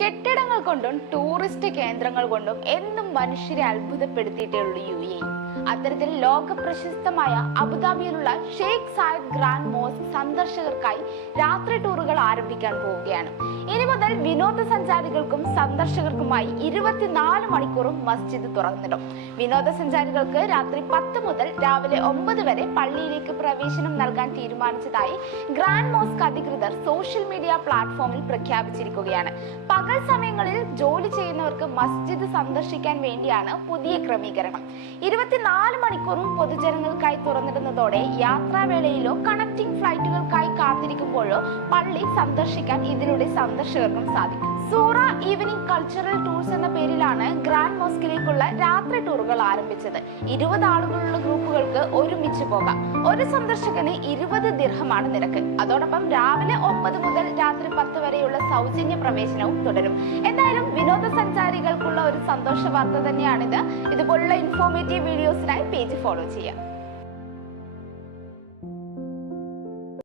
കെട്ടിടങ്ങൾ കൊണ്ടും ടൂറിസ്റ്റ് കേന്ദ്രങ്ങൾ കൊണ്ടും എന്നും മനുഷ്യരെ അത്ഭുതപ്പെടുത്തിയിട്ടേ ഉള്ളൂ യു എ. അത്തരത്തിൽ ലോക പ്രശസ്തമായ അബുദാബിയിലുള്ള ഷെയ്ഖ് സായിദ് ഗ്രാൻഡ് മോസ് സന്ദർശകർക്കായി രാത്രി ടൂറുകൾ ആരംഭിക്കാൻ പോവുകയാണ്. ഇനി മുതൽ വിനോദസഞ്ചാരികൾക്കും സന്ദർശകർക്കുമായി ഇരുപത്തിനാല് മണിക്കൂറും മസ്ജിദ് തുറന്നിടും. വിനോദസഞ്ചാരികൾക്ക് രാത്രി പത്ത് മുതൽ രാവിലെ ഒമ്പത് വരെ പള്ളിയിലേക്ക് പ്രവേശനം നൽകാൻ തീരുമാനിച്ചതായി ഗ്രാൻഡ് മോസ്ക് അധികൃതർ സോഷ്യൽ മീഡിയ പ്ലാറ്റ്ഫോമിൽ പ്രഖ്യാപിച്ചിരിക്കുകയാണ്. പകൽ സമയങ്ങളിൽ ജോലി ചെയ്യുന്നവർക്ക് മസ്ജിദ് സന്ദർശിക്കാൻ വേണ്ടിയാണ് പുതിയ ക്രമീകരണം. ഇരുപത്തിനാല് മണിക്കൂറും പൊതുജനങ്ങൾക്കായി തുറന്നിടുന്നതോടെ യാത്രാവേളയിലോ കണക്ടിംഗ് ഫ്ലൈറ്റുകൾക്കായി കാത്തിരിക്കുമ്പോഴോ പള്ളി സന്ദർശിക്കാൻ ഇതിലൂടെ സന്ദർശകർക്കും സാധിക്കും. സൂറ ഈവനിംഗ് കൾച്ചറൽ ടൂർസ് എന്ന പേരിലാണ് ഗ്രാൻഡ് മോസ്കിലേക്കുള്ള രാത്രി ടൂറുകൾ ആരംഭിച്ചത്. ഇരുപത് ആളുകളുള്ള ഗ്രൂപ്പുകൾക്ക് ഒരുമിച്ച് പോകാം. ഒരു സന്ദർശകന് ഇരുപത് ദിർഹമാണ് നിരക്ക്. അതോടൊപ്പം രാവിലെ ഒമ്പത് മുതൽ രാത്രി പത്ത് വരെയുള്ള സൗജന്യ പ്രവേശനവും തുടരും. എന്തായാലും വിനോദസഞ്ചാരികൾക്കുള്ള ഒരു സന്തോഷ വാർത്ത തന്നെയാണിത്. ഇതുപോലുള്ള ഇൻഫോർമേറ്റീവ് വീഡിയോസിനായി പേജ് ഫോളോ ചെയ്യാം.